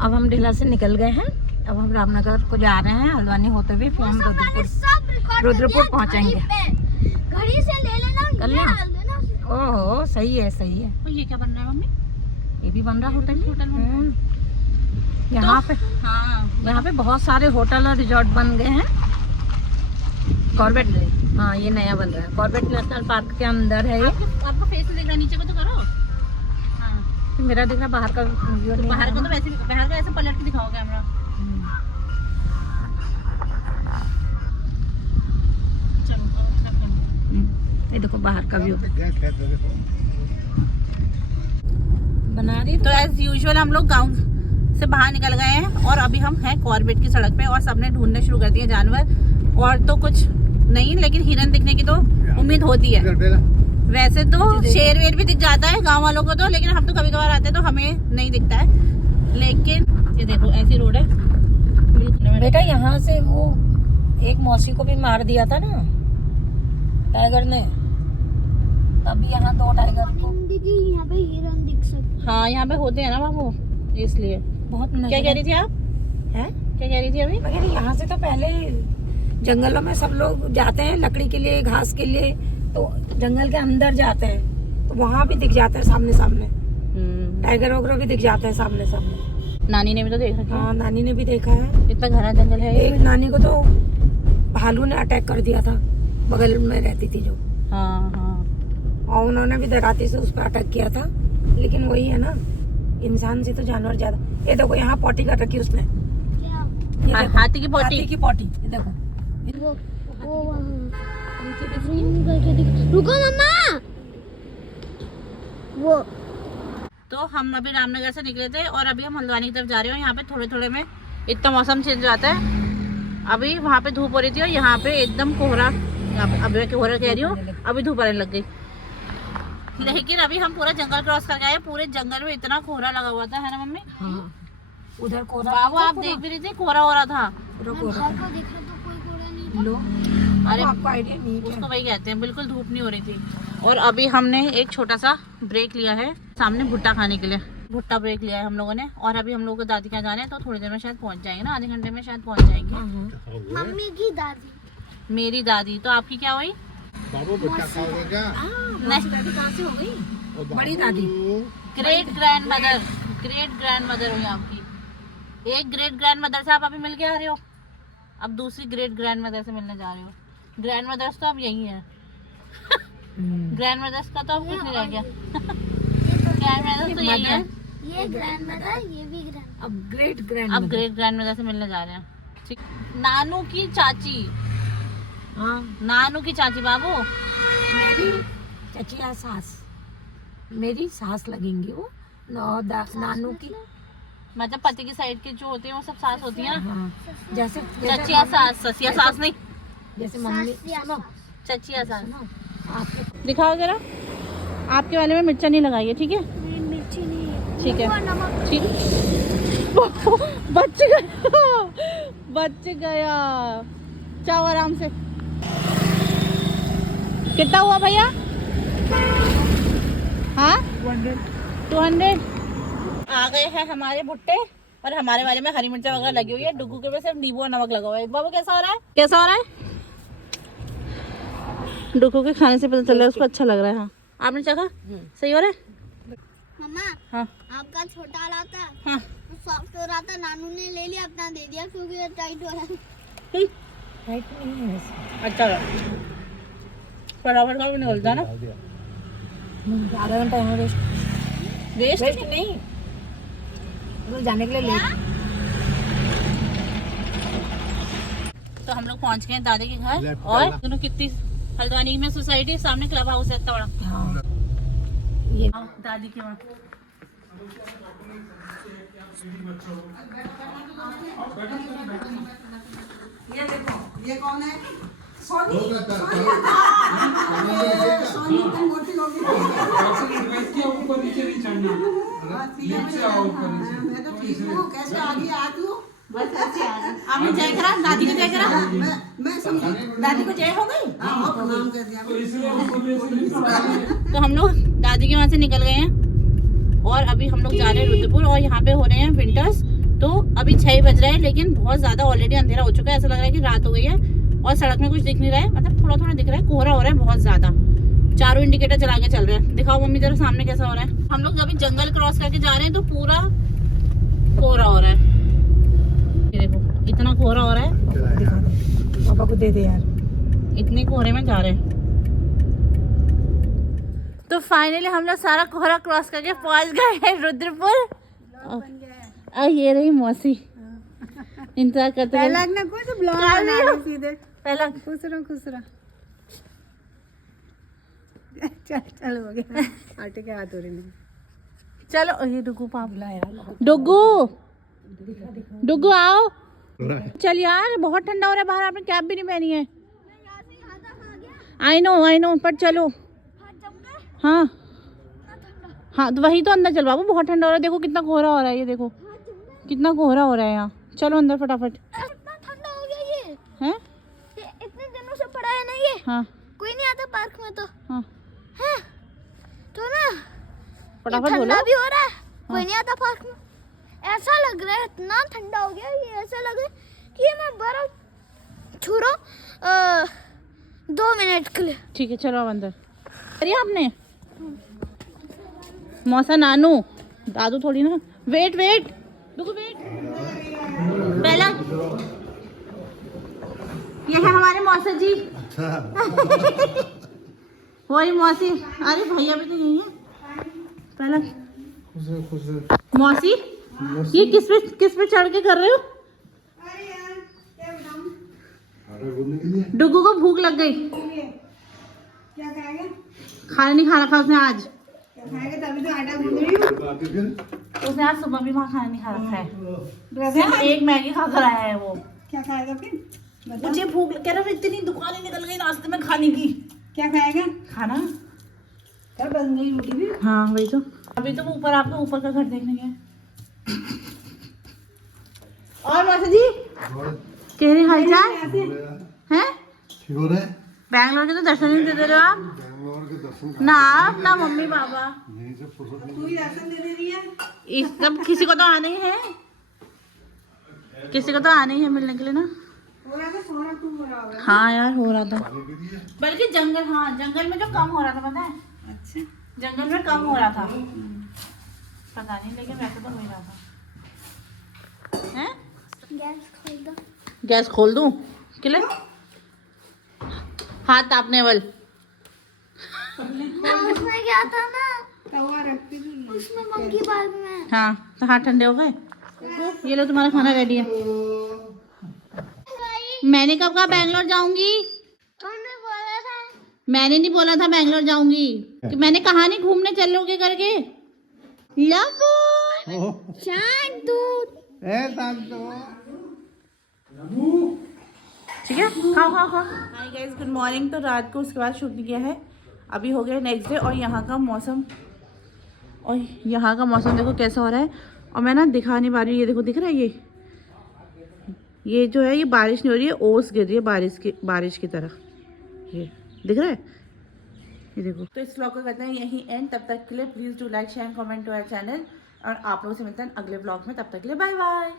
अब हम ढिला से निकल गए हैं। अब हम रामनगर को जा रहे हैं, हल्द्वानी होते हुए फिर हम रुद्रपुर पहुंचेंगे। घड़ी से ले लेना, कर लेना। ओहो सही है सही है। तो ये क्या बन रहा है मम्मी? ये भी बन रहा होटल। यहाँ पे यहाँ पे बहुत सारे होटल और रिजॉर्ट बन गए हैं। कॉर्बेट, हाँ ये नया बन रहा है। कॉर्बेट नेशनल पार्क के अंदर है ये। आपका फेस दिख रहा है, नीचे को तो करो। हाँ मेरा दिख रहा बाहर का व्यू। तो बाहर का तो वैसे बाहर का ऐसे पलट के दिखाओ कैमरा। ये देखो बाहर का व्यू बना रही। तो एज यूजुअल हम लोग गांव से बाहर निकल गए हैं और अभी हम हैं कॉर्बेट की सड़क पे और सबने ढूंढने शुरू कर दिए जानवर। और तो कुछ नहीं, लेकिन हिरन दिखने की तो उम्मीद होती है। वैसे तो शेर वेर भी दिख जाता है गांव वालों को तो, लेकिन हम तो कभी कभार आते हैं तो हमें नहीं दिखता है। लेकिन ये देखो ऐसी रोड है। बेटा यहाँ से वो एक मौसी को भी मार दिया था ना टाइगर ने, तभी यहाँ 2 टाइगर को। यहाँ पे हिरन दिख सकते। हाँ यहाँ पे होते हैं ना बाबू, इसलिए। बहुत क्या कह रही थी आप? हैं? क्या कह रही थी अभी? मैं कह रही यहाँ से तो पहले जंगलों में सब लोग जाते हैं लकड़ी के लिए, घास के लिए, तो जंगल के अंदर जाते हैं तो वहाँ भी दिख जाते हैं सामने सामने। टाइगर वगैरह भी दिख जाते हैं सामने सामने। नानी ने भी तो देखा। हाँ नानी ने भी देखा है। इतना घना जंगल है। एक नानी को तो भालू ने अटैक कर दिया था, बगल में रहती थी जो। हाँ हाँ। और उन्होंने भी डराती से उस पर अटैक किया था। लेकिन वही है ना, इंसान से तो जानवर ज्यादा। ये देखो यहाँ पॉटी कर रखी उसने। क्या? हाथी की पॉटी। हाथी की पॉटी, ये देखो। वो रुको मम्मा। वो तो हम अभी रामनगर से निकले थे और अभी हम हल्द्वानी की तरफ जा रहे हो। यहाँ पे थोड़े थोड़े में इतना मौसम चेंज हो जाता है। अभी वहाँ पे धूप हो रही थी और यहाँ पे एकदम कोहरा। अभी मैं कोहरा कह रही हूँ, अभी धूप आने लग गई। लेकिन अभी हम पूरा जंगल क्रॉस कर गए। पूरे जंगल में इतना कोहरा लगा हुआ था, है ना मम्मी? हाँ। उधर कोहरा बाबू आप देख भी रही थी कोहरा हो रहा था। देखा तो कोई कोहरा नहीं था। लो, अरे आपको आइडिया नहीं उसको वही कहते हैं, बिल्कुल धूप नहीं हो रही थी। और अभी हमने एक छोटा सा ब्रेक लिया है सामने भुट्टा खाने के लिए। भुट्टा ब्रेक लिया है हम लोगों ने। और अभी हम लोग को दादी क्या जाना है, तो थोड़ी देर में शायद पहुंच जाएंगे ना, आधे घंटे में शायद पहुंच जाएंगे। मम्मी की दादी, मेरी दादी। तो आपकी क्या हुई? बाबू भुट्टा खाओगे क्या? नहीं। दादी कहाँ से हो गई? बड़ी दादी। Great grand mother. Great grand mother हुई आपकी। एक ग्रेट ग्रैंड मदर से आप अभी मिल के आ रहे हो, अब दूसरी ग्रेट ग्रैंड मदर से मिलने जा रहे हो। ग्रैंड मदर्स तो अब यही है। ग्रैंड मदर्स का तो अब कुछ नहीं रह गया। ग्रैंड मदर्स तो यही है। ये ग्रैंड मदर, ये भी ग्रैंड। अब ग्रेट ग्रैंड। अब ग्रेट ग्रैंड मदर से मिलने जा रहे हैं। ठीक। नानू की चाची। हाँ नानू की चाची बाबू। मेरी चचिया सास, मेरी सास लगेंगी वो। नानू की मतलब पति की साइड के जो होते हैं वो सब सास होती है ना। हाँ, जैसे चचिया सास। ससिया सास नहीं, जैसे मम्मी। सुनो, चचिया सास। आपके दिखाओ जरा। आपके वाले में मिर्चा नहीं लगाइए, ठीक है? मिर्ची नहीं है। ठीक है, नमक। ठीक। बच गया, बच गया। चाओ आराम से। कितना हुआ भैया? हाँ 200। आ गए हैं हमारे भुट्टे और हमारे वाले में हरी मिर्चा वगैरह लगी हुई है। डुगू के में सिर्फ नींबू और नमक लगा हुआ है। बाबू कैसा हो रहा है? कैसा हो रहा है? डुगू के खाने से पता चल रहा है उसको अच्छा लग रहा है। हाँ आपने चखा? सही हो रहा है? मम्मा, हाँ आपका छोटा वाला था, हाँ। सॉफ्ट हो रहा था, नानू ने ले लिया, अपना दे दिया क्योंकि टाइट हो रहा था। टाइट नहीं है वैसे। अच्छा फटाफट का भी निकलता ना। आधा घंटा यहाँ वेस्ट वेस्ट नहीं, तो जाने के लिए लेट। तो हम लोग पहुंच गए हैं दादी के घर। लेफ्ट और वाला। दोनों कितनी हल्द्वानी में सोसाइटी सामने क्लब हाउस है इतना बड़ा। हाँ ये दादी के वहाँ। ये देखो, ये कौन है? सोनी। सोनी इतनी मोटी हो गई। ऊपर नीचे नहीं चढ़ना, नीचे आओ ऊपर नीचे। मैं तो ठीक हूँ, कैसे आगे आ तू? बस ऐसे आ गए। आपने जय करा? दादी की जय करा? मैं समझी दादी को जय हो गई। हाँ प्रणाम कर दिया। तो इसलिए ऊपर नीचे नहीं चढ़ना। तो हम लोग दादी के वहाँ से निकल गए हैं और अभी हम लोग जा रहे हैं रुद्रपुर। और यहाँ पे हो रहे हैं विंटर्स। अभी 6 बज रहे हैं, लेकिन बहुत ज़्यादा ऑलरेडी अंधेरा हो चुका है। ऐसा लग रहा है कि रात हो गई है और सड़क में कुछ दिख नहीं रहा है, मतलब थोड़ा थोड़ा दिख रहा है, कोहरा हो रहा है बहुत ज़्यादा। चारों इंडिकेटर जला के चल रहे हैं। दिखाओ मम्मी जरा सामने कैसा हो रहा है। हम लोग अभी जंगल क्रॉस करके जा रहे हैं तो पूरा कोहरा हो रहा है। ये देखो इतना कोहरा हो रहा है, पापा को दे दे यार। इतने कोहरे में जा रहे हैं। तो फाइनली हम लोग सारा कोहरा क्रॉस करके पहुंच गए हैं रुद्रपुर। ये रही मौसी, इंतजार करते रहे। लगना कुछ ब्लॉग बना रहे सीधे। पहला खुश रहो। चल हो गया। आटे के हाथ हो रहे हैं। चलो ये डुगू पाप डुगू आओ। चल यार बहुत ठंडा हो रहा है बाहर, आपने कैप भी नहीं पहनी है। आई नो पर चलो। हाँ तो वही तो अंदर चल बाबू, बहुत ठंडा हो रहा है। देखो कितना कोहरा हो रहा है, ये देखो कितना कोहरा हो रहा है यहाँ। चलो अंदर फटाफट। इतना ठंडा हो गया ये हैं? इतने दिनों से पड़ा है ना ये। हाँ कोई नहीं आता पार्क में तो हाँ है तो ना फटाफट ठंडा बोलो। भी हो रहा है, कोई नहीं आता पार्क में। ऐसा लग रहा है इतना ठंडा हो गया ये, ऐसा लग रहा है कि मैं बर्फ छू रहा हूँ 2 मिनट के लिए। ठीक है चलो अब अंदर। अरे आपने मौसा नानू दादू थोड़ी ना। वेट रुको वेट। पहला ये है हमारे मौसा जी। वही मौसी। अरे भैया भी तो यही है। पहला मौसी ये किस पे चढ़ के कर रहे हो? डुगू को भूख लग गई। क्या खाएगा? खाना नहीं खा रखा उसने आज। खाएगा तभी तो आटा गूंद रही हूँ। उसने आज सुबह भी वहाँ खाना नहीं खा रखा है, सिर्फ एक मैगी खा कर आया है वो। क्या खाएगा फिर? मुझे भूख कह रहा है, इतनी दुकानें निकल गई नाश्ते में खाने की। क्या खाएगा? खाना क्या बन गई रोटी भी? हाँ वही तो। अभी तो वो ऊपर आपको ऊपर का घर देखने गए। और माता जी कह रहे हालचाल है? बैंगलोर के तो दर्शन नहीं दे रहे हो आप ना, अपना मम्मी पापा तू ही राशन दे दे रही है। इस सब किसी को तो आना ही है, किसी को तो आना ही है मिलने के लिए ना। हो रहा था सोना तू हो रहा होगा। हाँ यार हो रहा था, बल्कि जंगल, हाँ जंगल में जो कम हो रहा था पता है। अच्छा जंगल में कम हो रहा था पता नहीं, लेकिन वैसे तो हो ही रहा था। हैं? गैस खोल दूं किले? हाथ तापने वाल। उसमें क्या था ना, तवा रखती थी उसमें मंकी बाग में। हाँ तो हाथ ठंडे हो गए। ये लो तुम्हारा खाना रेडी है। मैंने कब कहा बैंगलोर जाऊंगी? तुमने बोला था। मैंने नहीं बोला था बैंगलोर जाऊंगी, कि मैंने कहा नहीं घूमने चलोगे करके। लव शांत दूध। ठीक है खाओ खाओ खाओ। Hi guys good morning. तो रात को उसके बाद शूट किया है, अभी हो गया नेक्स्ट डे। और यहाँ का मौसम, और यहाँ का मौसम देखो कैसा हो रहा है। और मैं ना दिखा नहीं पा रही हूँ, ये देखो दिख रहा है ये जो है ये बारिश नहीं हो रही है, ओस गिर रही है बारिश की तरह। ये दिख रहा है, ये देखो। तो इस व्लॉग को करते हैं यहीं एंड। तब तक के लिए please do like share comment to our channel, और आप लोगों से मिलते हैं अगले व्लॉग में। तब तक के लिए बाय बाय।